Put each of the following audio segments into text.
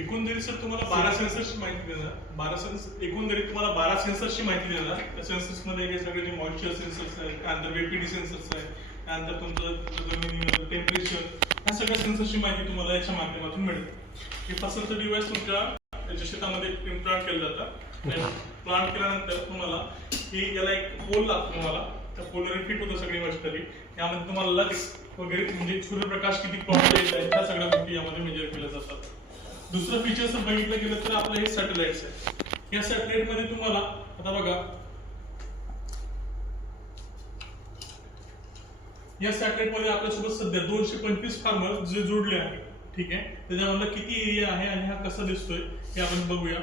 एकंदरीत सर तुम्हाला बारा सेन्सर्सची माहिती देणार बारा सेन्स एकंदरीत तुम्हाला बारा सेन्सर्सची माहिती देणार त्या सेन्सर्समध्ये हे सगळे जे मॉइश्चर सेन्सर्स आहेत त्यानंतर वेपीडी सेन्सर्स आहे त्यानंतर तुमचं जमिनी टेम्परेचर ह्या सगळ्या सेन्सर्सची माहिती तुम्हाला याच्या माध्यमातून मिळेल. हे पसंतचं डिव्हाइस तुमच्या याच्या शेतामध्ये इम्प्लांट केलं जातं. प्लांट केल्यानंतर तुम्हाला हे याला एक पोल लागतो तुम्हाला. त्या पोलवर फिट होतं सगळी मशिनरी यामध्ये तुम्हाला लक्स वगैरे म्हणजे सूर्यप्रकाश किती प्रॉपर येत आहे त्या सगळ्या गोष्टी यामध्ये जातात दुसरं फीचर्स बघितलं गेलं तर आपलं हे सॅटेलाइट्स आहे. या सॅटेलाइटमध्ये तुम्हाला आता बघा. या सॅटेलाइटमध्ये आपल्यासोबत सध्या दोनशे पंचवीस फार्मर जे जोडले आहेत. ठीक आहे? त्याच्यामधला किती एरिया आहे आणि हा कसा दिसतोय हे आपण बघूया.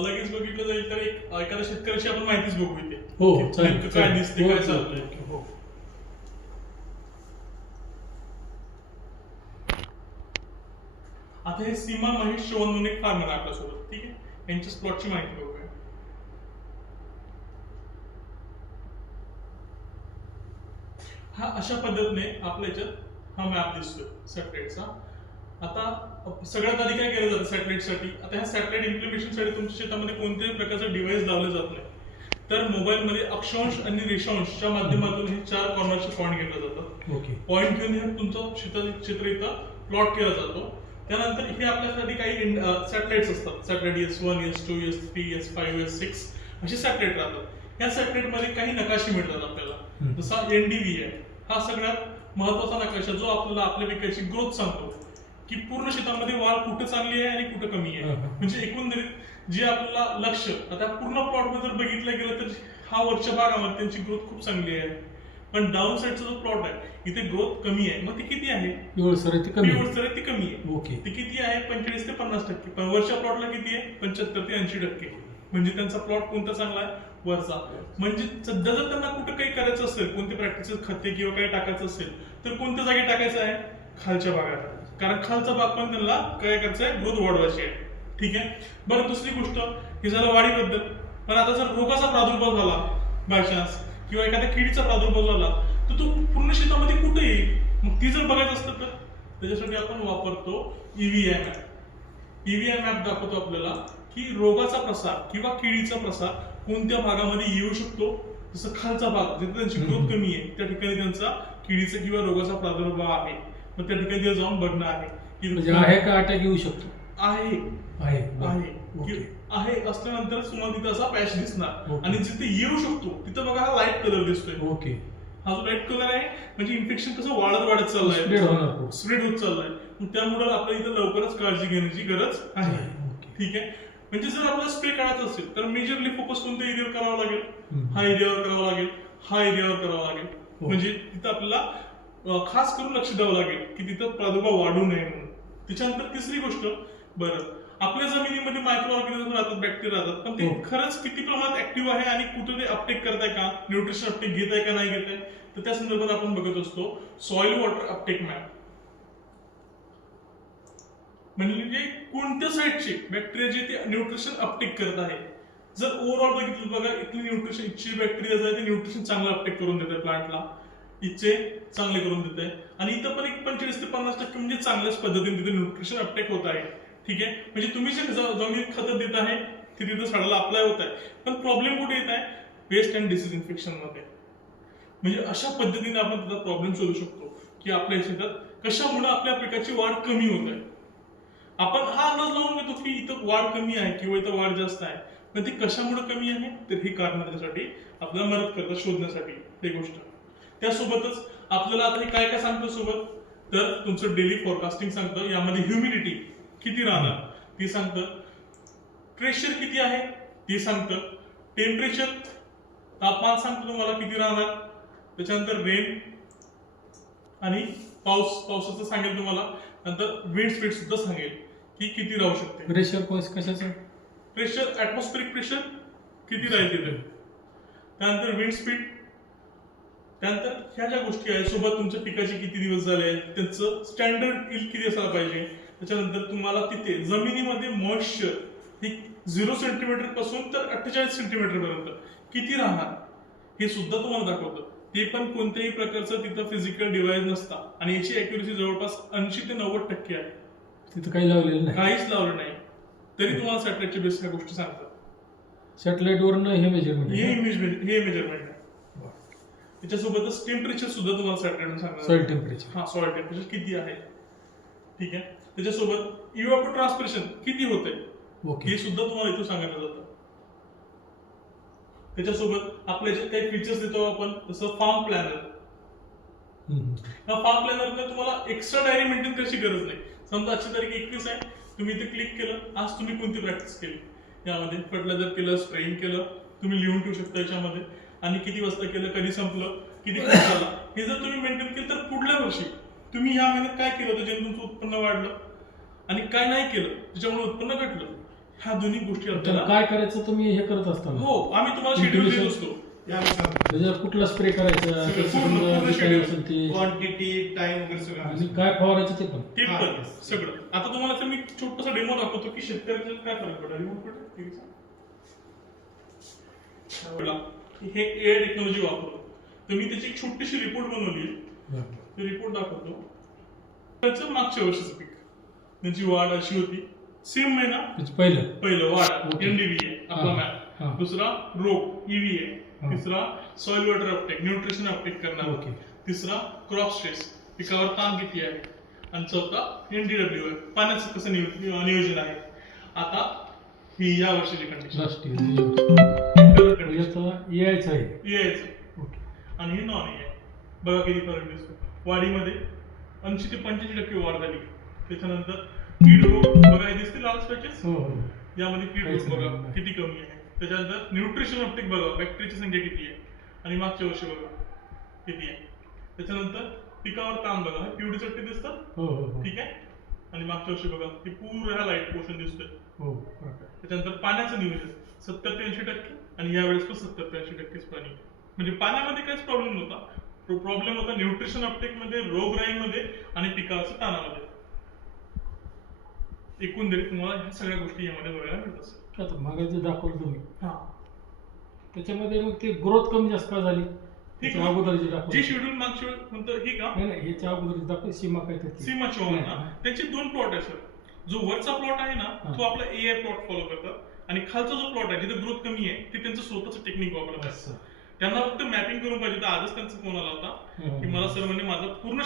लगेच बघितलं जाईल तर एक एखाद्या शेतकऱ्याची आपण माहितीच बघू इथे. हो, काय. दिसते हो, काय हो, चालतंय. आता हे सीमा महेश चव्हाण म्हणून एक फार्मर आहे आपल्यासोबत ठीक आहे? यांच्या स्प्लॉटची माहिती बघूया. हा अशा पद्धतीने आपल्या याच्यात हा मॅप दिसतोय सॅटेलाइटचा आता सगळ्यात आधी काय केलं जातं सॅटेलाइटसाठी? आता ह्या सॅटेलाइट इम्प्लिमेशनसाठी तुमच्या शेतामध्ये कोणत्याही प्रकारचं डिव्हाइस लावलं जात नाही तर मोबाईलमध्ये अक्षांश आणि रेषांशच्या माध्यमातून हे चार कॉर्नरचे पॉईंट घेतले जातात. ओके. पॉईंट घेऊन हे तुमचं क्षेत्र क्षेत्र इथं प्लॉट केला जातो. त्यानंतर हे आपल्यासाठी काही सॅटेलाइट्स असतात. Satellite S one S two S three S five S six असे सॅटेलाइट राहतात. या सॅटेलाइटमध्ये काही नकाशे मिळतात आपल्याला. जसा एनडीव्ही आहे. हा सगळ्यात महत्त्वाचा नकाशा जो आपल्याला आपल्या पिकाची ग्रोथ सांगतो की पूर्ण शेतामध्ये वाढ कुठे चांगली आहे आणि कुठे कमी आहे. म्हणजे एकंदरीत जे आपल्याला लक्ष आता पूर्ण प्लॉटमध्ये जर बघितलं गेलं तर हा वरच्या भागामध्ये त्यांची ग्रोथ खूप चांगली आहे. पण डाऊन साईडचा जो प्लॉट आहे इथे ग्रोथ कमी आहे. मग ती किती आहे? एवढं सर ते कमी. पिवळसर आहे ती कमी आहे. ओके. ती किती आहे? पंचेचाळीस ते पन्नास टक्के. पण वरच्या प्लॉटला किती आहे? पंच्याहत्तर ते ऐंशी टक्के. म्हणजे त्यांचा प्लॉट कोणता चांगला आहे? वरचा. म्हणजे सध्या जर त्यांना कुठं काही करायचं असेल कोणते प्रॅक्टिस खते किंवा काही टाकायचं असेल तर कोणत्या जागी टाकायचं आहे? खालच्या भागात. कारण खालचा भाग पण त्यांना काय करायचं आहे ग्रोथ वाढवायची आहे. ठीक आहे? बरं दुसरी गोष्ट. हे झालं वाढीबद्दल. पण आता जर रोगाचा प्रादुर्भाव झाला बाय चान्स किंवा एखाद्या किडीचा प्रादुर्भाव झाला तर तो पूर्ण शेतामध्ये कुठे येईल? मग ती जर बघायचं असतं तर त्याच्यासाठी आपण वापरतो ईव्हीएम ॲप ईव्हीएम ॲप दाखवतो आपल्याला की रोगाचा प्रसार किंवा किडीचा प्रसार कोणत्या भागामध्ये येऊ शकतो? जसं खालचा भाग जिथे त्यांची ग्रोथ कमी आहे त्या ठिकाणी त्यांचा किडीचा किंवा रोगाचा प्रादुर्भाव आहे. मग त्या ठिकाणी जाऊन बघणं आहे. की म्हणजे आहे का अटॅक येऊ शकतो. आहे. आहे. आहे. आहे असल्यानंतर तुम्हाला तिथं असा पॅच दिसणार. आणि जिथे येऊ शकतो तिथं बघा हा लाइट कलर दिसतोय. ओके. हा जो लाइट कलर आहे म्हणजे इन्फेक्शन कसं वाढत वाढत चाललंय. स्प्रेड होत चाललंय. त्यामुळे आपल्याला इथं लवकरच काळजी घेण्याची गरज आहे. ठीक आहे? म्हणजे जर आपल्याला स्प्रे करायचा असेल तर मेजरली फोकस कोणत्या एरियावर करावा लागेल. हा एरियावर करावा लागेल. हा एरियावर करावा लागेल. हो. म्हणजे तिथं आपल्याला खास करून लक्ष द्यावं लागेल की तिथं प्रादुर्भाव वाढू नये म्हणून. त्याच्यानंतर तिसरी गोष्ट बरं. आपल्या जमिनीमध्ये मायक्रो ऑर्गॅनिझम राहतात बॅक्टेरिया राहतात. पण ते हो. खरंच किती प्रमाणात ऍक्टिव्ह आहे आणि कुठे ते अपटेक करताय का? न्यूट्रिशन अपटेक घेत आहे का नाही घेत आहे तर त्या संदर्भात आपण बघत असतो सॉइल वॉटर अपटेक मॅप म्हणजे कोणत्या साईडचे बॅक्टेरिया जे ते न्यूट्रिशन अपटेक करत आहे? जर ओव्हरऑल बघितलं बघा इथली न्यूट्रिशन इथचे बॅक्टेरिया जे आहे ते न्यूट्रिशन चांगलं अपटेक करून देत आहे प्लांटला इथचे चांगले करून देत आहे आणि इथं पण एक पंचेचाळीस ते पन्नास टक्के म्हणजे चांगल्याच पद्धतीने तिथे न्यूट्रिशन अपटेक होत आहे. ठीक आहे? म्हणजे तुम्ही जे जमिनीत खतं देत आहे ते तिथं झाडाला अप्लाय होत आहे. पण प्रॉब्लेम कुठे येत आहे? वेस्ट अँड डिसीज इन्फेक्शनमध्ये. म्हणजे अशा पद्धतीने आपण त्याचा प्रॉब्लेम शोधू शकतो की आपल्या शेतात कशामुळे आपल्या पिकाची वाढ कमी होत आहे. आपण हा अंदाज लावून घेतो की इथं वाढ कमी आहे किंवा इथं वाढ जास्त आहे. पण ती कशामुळे कमी आहे? तर ही कारण त्याच्यासाठी आपल्याला मदत करतात शोधण्यासाठी ते गोष्ट. त्यासोबतच आपल्याला आता हे काय काय सांगतो सोबत? तर तुमचं डेली फॉरकास्टिंग सांगतं यामध्ये ह्युमिडिटी किती राहणार? ती सांगतं प्रेशर किती आहे? ती सांगतं टेम्परेचर तापमान सांगतं तुम्हाला किती राहणार? त्याच्यानंतर रेन आणि पाऊस पावसाचं सांगेल तुम्हाला. नंतर विंड स्पीड सुद्धा सांगेल की किती राहू शकते. प्रेशर कोस कशाचं? प्रेशर ऍटमॉस्फेरिक प्रेशर किती राहील तिथे? त्यानंतर विंड स्पीड त्यानंतर ह्या ज्या गोष्टी आहेत सोबत तुमच्या पिकाचे किती दिवस झाले त्यांचं स्टँडर्ड इल किती असायला पाहिजे? त्याच्यानंतर तुम्हाला तिथे जमिनीमध्ये मॉइश्चर हे झिरो सेंटीमीटरपासून तर अठ्ठेचाळीस सेंटीमीटर पर्यंत किती राहणार हे सुद्धा तुम्हाला दाखवतं. ते पण कोणत्याही प्रकारचं तिथं फिजिकल डिव्हाइस नसता. आणि याची अॅक्युरेसी जवळपास ऐंशी ते नव्वद टक्के आहे. तिथं काही लावलेलं नाही. काहीच लावलं नाही. तरी तुम्हाला सॅटेलाइटच्या बेस ह्या गोष्टी सांगतात. सॅटेलाइट वरनं हे मेजरमेंट हे इमेज हे मेजरमेंट आहे. त्याच्यासोबतच टेम्परेचर सुद्धा तुम्हाला सॅटेलाइट सांगणार. सॉइल टेम्परेचर हा सॉइल टेम्परेचर किती आहे? ठीक आहे? त्याच्यासोबत इव्हॅपो ट्रान्सपिरेशन किती होते हे सुद्धा तुम्हाला इथून सांगितलं जातं. त्याच्यासोबत आपल्या जे काही फीचर्स देतो आपण जसं फार्म प्लॅनर फार्म प्लॅनरने तुम्हाला एक्स्ट्रा डायरी मेंटेन करायची गरज नाही. समजा आजची तारीख एकवीस आहे तुम्ही इथे क्लिक केलं आज तुम्ही कोणती प्रॅक्टिस केली? यामध्ये फर्टिलायझर केलं स्प्रेइंग केलं तुम्ही लिहून ठेवू शकता याच्यामध्ये. आणि किती वाजता केलं कधी संपलं किती खर्च झाला हे जर तुम्ही मेंटेन केलं तर पुढल्या वर्षी तुम्ही या महिन्यात काय केलं होतं ज्याने तुमचं उत्पन्न वाढलं? आणि काय नाही केलं त्याच्यामुळे उत्पन्न घटलं ह्या दोन्ही गोष्टी तर आपल्याला काय करायचं तुम्ही हे करत असताना? हो आम्ही तुम्हाला शेड्यूल देत. असतो. या त्याच्यावर कुठला स्प्रे करायचा सगळं त्याचं पूर्ण- समजा पूर्ण जे काही schedule. असेल ते. क्वांटिटी टाइम वगैरे सगळं आणि आम्ही काय फवारायचं ते पण. ते हा, पण. सगळं. आता तुम्हाला तर मी छोटासा डेमो दाखवतो की शेतकऱ्याच्या काय फरक पडेल. रिमोट पडेल? हे एआय टेक्नॉलॉजी वापरतो तर मी त्याची एक छोटीशी रिपोर्ट बनवली ते रिपोर्ट दाखवतो. त्याचं मागच्या वर्षीचं पीक. त्यांची वाढ अशी होती. सेम महिना पहिलं. पहिलं वाढ. Okay. आहे. आपला हा, मॅप हा. दुसरा रोग ईव्ही आहे. हा. तिसरा soil water uptake nutrition uptake करणार. Okay. तिसरा क्रॉप स्ट्रेस पिकावर ताण किती आहे? आणि चौथा एनडीडब्ल्यू आहे. पाण्याचं कसं नियो- नियोजन आहे? आता ही या वर्षाची कंडिशन याचा यायचं आहे. यायचं ओके. आणि हे नॉन आहे. बघा किती फरक दिसतो वाढीमध्ये ऐंशी ते पंच्याऐंशी टक्के वाढ झाली. त्याच्यानंतर कीड रोग बघा हे दिसते लाल स्पॅचेस हो हो. यामध्ये कीड रोग बघा. किती कमी आहे. त्याच्यानंतर न्यूट्रिशन अपटेक बघा बॅक्टेरियाची संख्या किती आहे? आणि मागच्या वर्षी बघा किती आहे? त्याच्यानंतर पिकावर ताण बघा हे पिवळी चट्टी दिसतात? हो हो हो. ठीक आहे? आणि मागच्या वर्षी बघा की पूर्ण हा लाइट पोर्शन दिसतोय. हो. त्याच्यानंतर पाण्याचं नियोजन सत्तर ते ऐंशी टक्के आणि यावेळेस पण सत्तर ते ऐंशी टक्केच पाणी म्हणजे पाण्यामध्ये काहीच प्रॉब्लेम नव्हता. प्रॉब्लेम होता न्यूट्रिशन अपटेकमध्ये रोगराईमध्ये आणि पिकाच्या ताणामध्ये. एकंदरीत तुम्हाला ह्या सगळ्या गोष्टी यामध्ये बघायला मिळत असतात आता मागायचं दाखवलं तुम्ही. हा. त्याच्यामध्ये मग ते ग्रोथ कमी जास्त का झाली? त्याच्या आहे. जे जी दाखवलं. शेड्यूल मागच्या वेळेस म्हणतं हे का? नाही नाही याच्या अगोदर जे दाखवलं सीमा काय त्याची सीमा चव्हाण ना? हा. त्याचे दोन प्लॉट आहे सर. जो वरचा प्लॉट आहे ना. तो आपला ए आय प्लॉट फॉलो करतात आणि खालचा जो प्लॉट आहे जिथे ग्रोथ कमी आहे ते त्यांचं स्वतःचं टेक्निक वापरतात. असं. त्यांना फक्त मॅपिंग करून पाहिजे आजच त्यांचा फोन आला होता. हो. की मला सर म्हणजे माझा पूर्ण